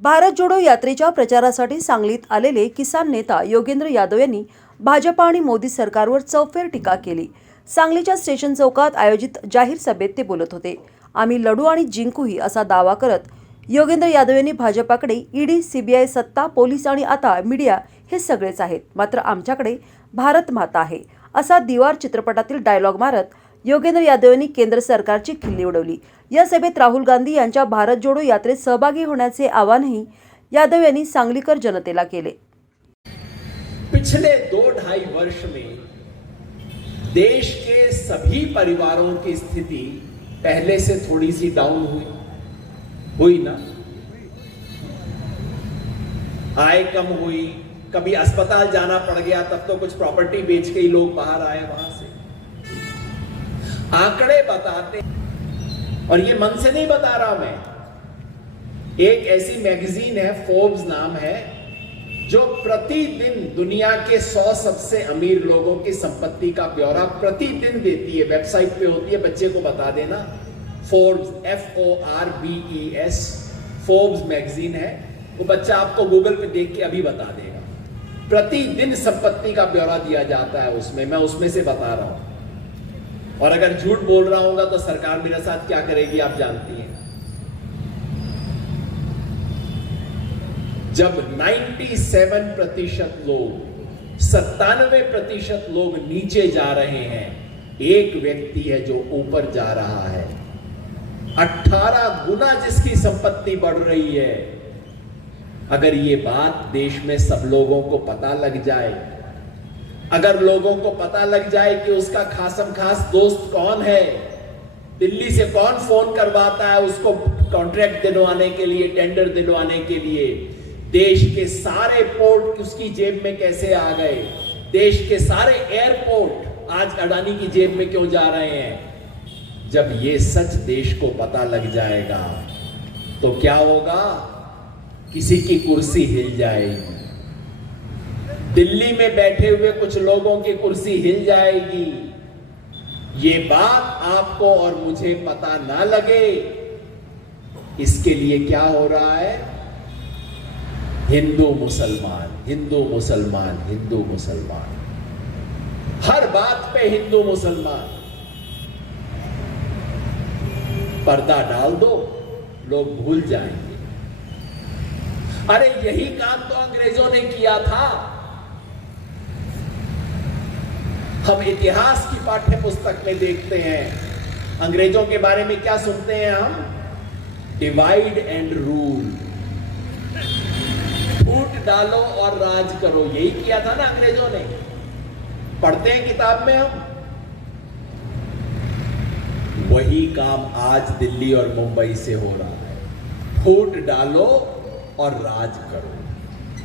भारत जोडो यात्रेच्या प्रचारासाठी सांगलीत आलेले किसान नेता योगेंद्र यादव यांनी भाजपा आणि मोदी सरकारवर चौफेर टीका केली। सांगलीच्या स्टेशन चौकात आयोजित जाहीर सभेत ते बोलत होते। आम्ही लढू आणि जिंकूही असा दावा करत योगेंद्र यादव यांनी भाजपाकडे ईडी, सीबीआय, सत्ता, पोलीस आणि आता मीडिया हे सगळेच आहेत, मात्र आमच्याकडे भारत माता आहे असा दिवार चित्रपटातील डायलॉग मारत योगेंद्र यादव यांनी केंद्र सरकारची खिल्ली उडवली। या सभेत राहुल गांधी यांच्या भारत जोडो यात्रेत सहभागी होण्याचे आवाहनही यादव यांनी सांगलीकर जनतेला केले। पिछले 2-2.5 वर्ष में देश के सभी परिवारों की स्थिति पहले से थोड़ी सी डाउन हुई ना। आय कम हुई, कभी अस्पताल जाना पड़ गया, तब तो कुछ प्रॉपर्टी बेच के ही लोग बाहर आए वहां से। आंकड़े बताते, और ये मन से नहीं बता रहा मैं, एक ऐसी मैगजीन है, फोर्ब्स नाम है, जो प्रतिदिन दुनिया के 100 सबसे अमीर लोगों की संपत्ति का ब्यौरा प्रतिदिन देती है। वेबसाइट पे होती है, बच्चे को बता देना। फोर्ब्स, FORBES, फोर्ब्स मैगजीन है। वो बच्चा आपको गूगल पे देख के अभी बता देगा। प्रतिदिन संपत्ति का ब्यौरा दिया जाता है उसमें, मैं उसमें से बता रहा हूं। और अगर झूठ बोल रहा हूंगा तो सरकार मेरे साथ क्या करेगी आप जानती हैं। जब 97% लोग, 97% लोग नीचे जा रहे हैं, एक व्यक्ति है जो ऊपर जा रहा है। 18 गुना जिसकी संपत्ति बढ़ रही है। अगर ये बात देश में सब लोगों को पता लग जाए, अगर लोगों को पता लग जाए कि उसका खासम खास दोस्त कौन है, दिल्ली से कौन फोन करवाता है उसको कॉन्ट्रैक्ट दिलवाने के लिए, टेंडर दिलवाने के लिए, देश के सारे पोर्ट उसकी जेब में कैसे आ गए, देश के सारे एयरपोर्ट आज अडानी की जेब में क्यों जा रहे हैं, जब ये सच देश को पता लग जाएगा तो क्या होगा, किसी की कुर्सी हिल जाएगी। दिल्ली में बैठे हुए कुछ लोगों की कुर्सी हिल जाएगी। ये बात आपको और मुझे पता ना लगे, इसके लिए क्या हो रहा है, हिंदू मुसलमान, हिंदू मुसलमान, हिंदू मुसलमान, हर बात पे हिंदू मुसलमान। पर्दा डाल दो, लोग भूल जाएंगे। अरे यही काम तो अंग्रेजों ने किया था। हम इतिहास की पाठ्य पुस्तक में देखते हैं, अंग्रेजों के बारे में क्या सुनते हैं हम, डिवाइड एंड रूल, फूट डालो और राज करो। यही किया था ना अंग्रेजों ने, पढ़ते हैं किताब में हम। वही काम आज दिल्ली और मुंबई से हो रहा है, फूट डालो और राज करो।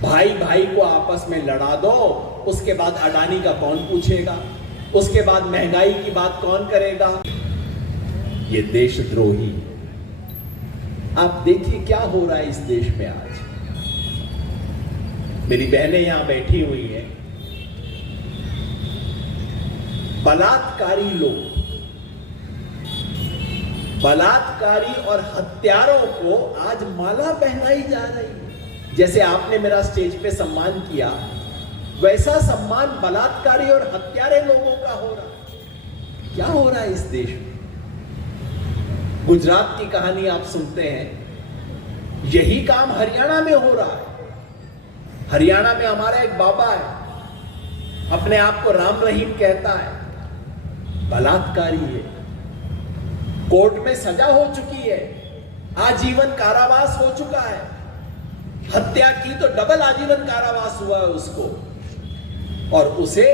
भाई भाई को आपस में लड़ा दो, उसके बाद अडानी का कौन पूछेगा, उसके बाद महंगाई की बात कौन करेगा। ये देशद्रोही। आप देखिए क्या हो रहा है इस देश में आज। मेरी बहनें यहां बैठी हुई हैं, बलात्कारी लोग, बलात्कारी और हत्यारों को आज माला पहनाई जा रही है। जैसे आपने मेरा स्टेज पे सम्मान किया, वैसा सम्मान बलात्कारी और हत्यारे लोगों का हो रहा है। क्या हो रहा है इस देश में। गुजरात की कहानी आप सुनते हैं, यही काम हरियाणा में हो रहा है। हरियाणा में हमारा एक बाबा है, अपने आप को राम रहीम कहता है, बलात्कारी है, कोर्ट में सजा हो चुकी है, आजीवन कारावास हो चुका है, हत्या की तो डबल आजीवन कारावास हुआ है उसको, और उसे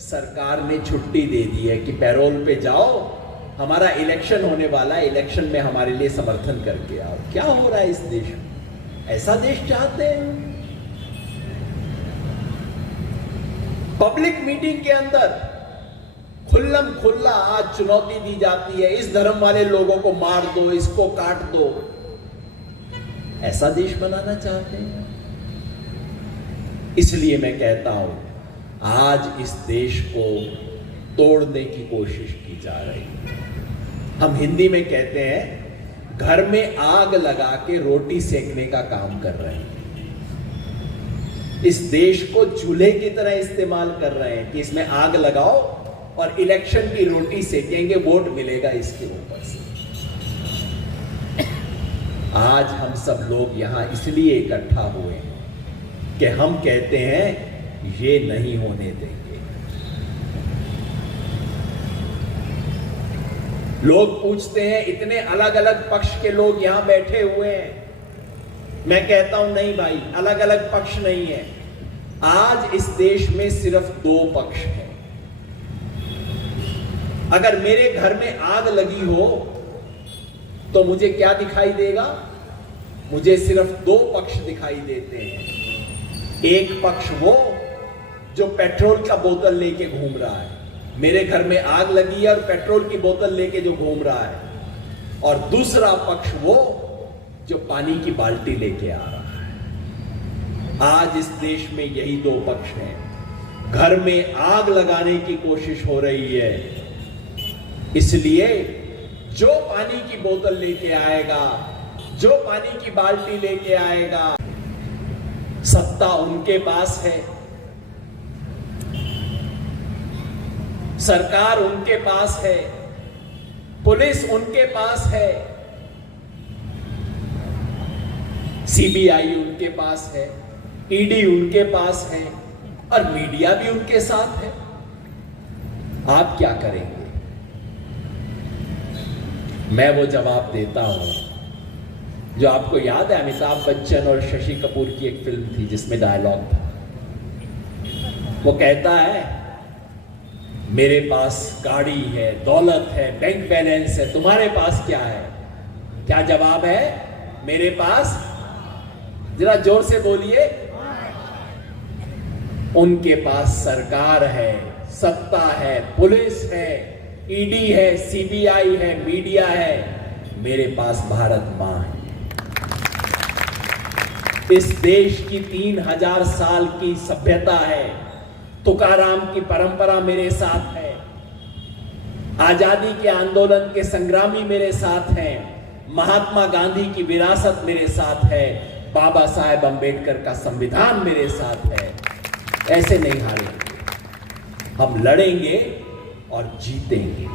सरकार ने छुट्टी दे दी है कि पैरोल पे जाओ, हमारा इलेक्शन होने वाला है, इलेक्शन में हमारे लिए समर्थन करके आओ। क्या हो रहा है इस देश में। ऐसा देश चाहते हैं। पब्लिक मीटिंग के अंदर खुल्लम खुल्ला आज चुनौती दी जाती है, इस धर्म वाले लोगों को मार दो, इसको काट दो। ऐसा देश बनाना चाहते हैं। इसलिए मैं कहता हूं, आज इस देश को तोड़ने की कोशिश की जा रही है। हम हिंदी में कहते हैं, घर में आग लगा के रोटी सेकने का काम कर रहे हैं। इस देश को चूल्हे की तरह इस्तेमाल कर रहे हैं कि इसमें आग लगाओ और इलेक्शन की रोटी सेकेंगे, वोट मिलेगा इसके ऊपर से। आज हम सब लोग यहां इसलिए इकट्ठा हुए हैं कि हम कहते हैं ये नहीं होने देंगे। लोग पूछते हैं इतने अलग अलग पक्ष के लोग यहां बैठे हुए हैं। मैं कहता हूं नहीं भाई, अलग अलग पक्ष नहीं है। आज इस देश में सिर्फ दो पक्ष हैं। अगर मेरे घर में आग लगी हो तो मुझे क्या दिखाई देगा? मुझे सिर्फ दो पक्ष दिखाई देते हैं। एक पक्ष वो जो पेट्रोल का बोतल लेके घूम रहा है, मेरे घर में आग लगी है और पेट्रोल की बोतल लेके जो घूम रहा है, और दूसरा पक्ष वो जो पानी की बाल्टी लेके आ रहा है। आज इस देश में यही दो पक्ष हैं। घर में आग लगाने की कोशिश हो रही है, इसलिए जो पानी की बोतल लेके आएगा, जो पानी की बाल्टी लेके आएगा, सत्ता उनके पास है, सरकार उनके पास है, पुलिस उनके पास है, सीबीआई उनके पास है, ईडी उनके पास है और मीडिया भी उनके साथ है। आप क्या करेंगे? मैं वो जवाब देता हूं जो आपको याद है, अमिताभ बच्चन और शशि कपूर की एक फिल्म थी जिसमें डायलॉग था। वो कहता है मेरे पास गाड़ी है, दौलत है, बैंक बैलेंस है, तुम्हारे पास क्या है? क्या जवाब है? मेरे पास, जरा जोर से बोलिए, उनके पास सरकार है, सत्ता है, पुलिस है, ईडी है, सीबीआई है, मीडिया है। मेरे पास भारत मां है। इस देश की 3000 साल की सभ्यता है। तुकाराम की परंपरा मेरे साथ है। आजादी के आंदोलन के संग्रामी मेरे साथ हैं। महात्मा गांधी की विरासत मेरे साथ है। बाबा साहेब अंबेडकर का संविधान मेरे साथ है। ऐसे नहीं हारेंगे, हम लड़ेंगे और जीतेंगे।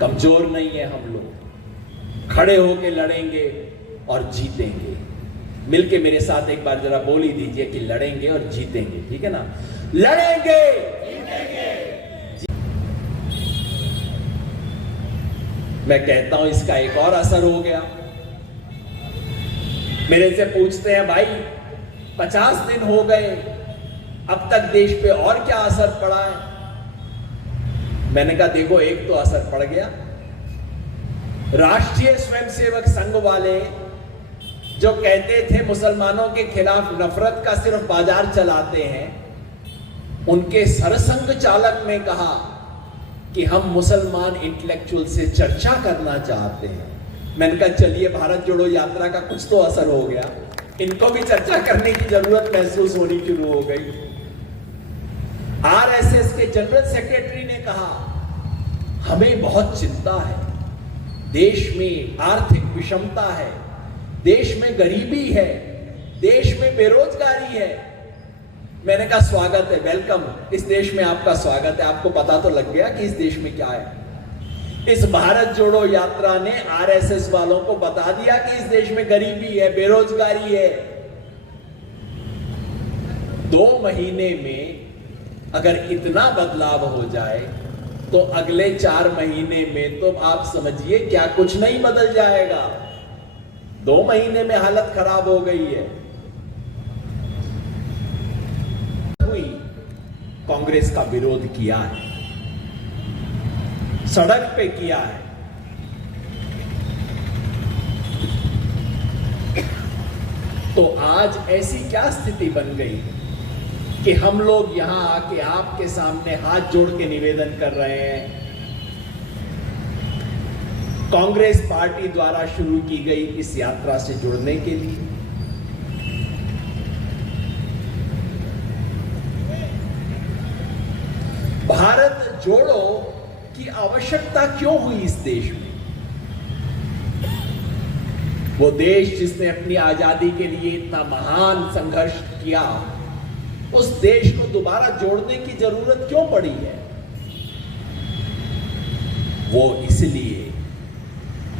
कमजोर नहीं है हम लोग, खड़े होकर लड़ेंगे और जीतेंगे। मिलके मेरे साथ एक बार जरा बोल ही दीजिए कि लड़ेंगे और जीतेंगे, ठीक है ना? लड़ेंगे, मैं कहता हूं इसका एक और असर हो गया। मेरे से पूछते हैं भाई 50 दिन हो गए, अब तक देश पे और क्या असर पड़ा है? मैंने कहा देखो, एक तो असर पड़ गया। राष्ट्रीय स्वयंसेवक संघ वाले जो कहते थे मुसलमानों के खिलाफ नफरत का सिर्फ बाजार चलाते हैं, उनके सरसंघ चालक ने कहा कि हम मुसलमान इंटेलेक्चुअल से चर्चा करना चाहते हैं। मैंने कहा चलिए, भारत जोड़ो यात्रा का कुछ तो असर हो गया, इनको भी चर्चा करने की जरूरत महसूस होनी शुरू हो गई। आरएसएस के जनरल सेक्रेटरी ने कहा हमें बहुत चिंता है, देश में आर्थिक विषमता है, देश में गरीबी है, देश में बेरोजगारी है। मैंने कहा स्वागत है, वेलकम, इस देश में आपका स्वागत है। आपको पता तो लग गया कि इस देश में क्या है। इस भारत जोड़ो यात्रा ने आरएसएस वालों को बता दिया कि इस देश में गरीबी है, बेरोजगारी है। 2 महीने में अगर इतना बदलाव हो जाए तो अगले 4 महीने में तो आप समझिए क्या कुछ नहीं बदल जाएगा। 2 महीने में हालत खराब हो गई है। कांग्रेस का विरोध किया है, सड़क पे किया है। तो आज ऐसी क्या स्थिति बन गई कि हम लोग यहां आके आपके सामने हाथ जोड़ के निवेदन कर रहे हैं। कांग्रेस पार्टी द्वारा शुरू की गई इस यात्रा से जुड़ने के लिए भारत जोड़ो की आवश्यकता क्यों हुई इस देश में? वो देश जिसने अपनी आजादी के लिए इतना महान संघर्ष किया, उस देश को दोबारा जोड़ने की जरूरत क्यों पड़ी है? वो इसलिए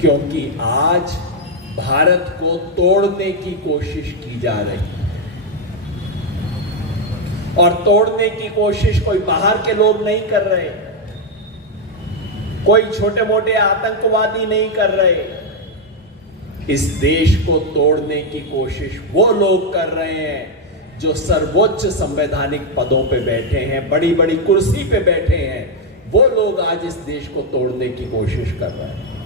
क्योंकि आज भारत को तोड़ने की कोशिश की जा रही है। और तोड़ने की कोशिश कोई बाहर के लोग नहीं कर रहे, कोई छोटे मोटे आतंकवादी नहीं कर रहे। इस देश को तोड़ने की कोशिश वो लोग कर रहे हैं जो सर्वोच्च संवैधानिक पदों पे बैठे हैं, बड़ी बड़ी कुर्सी पे बैठे हैं। वो लोग आज इस देश को तोड़ने की कोशिश कर रहे हैं।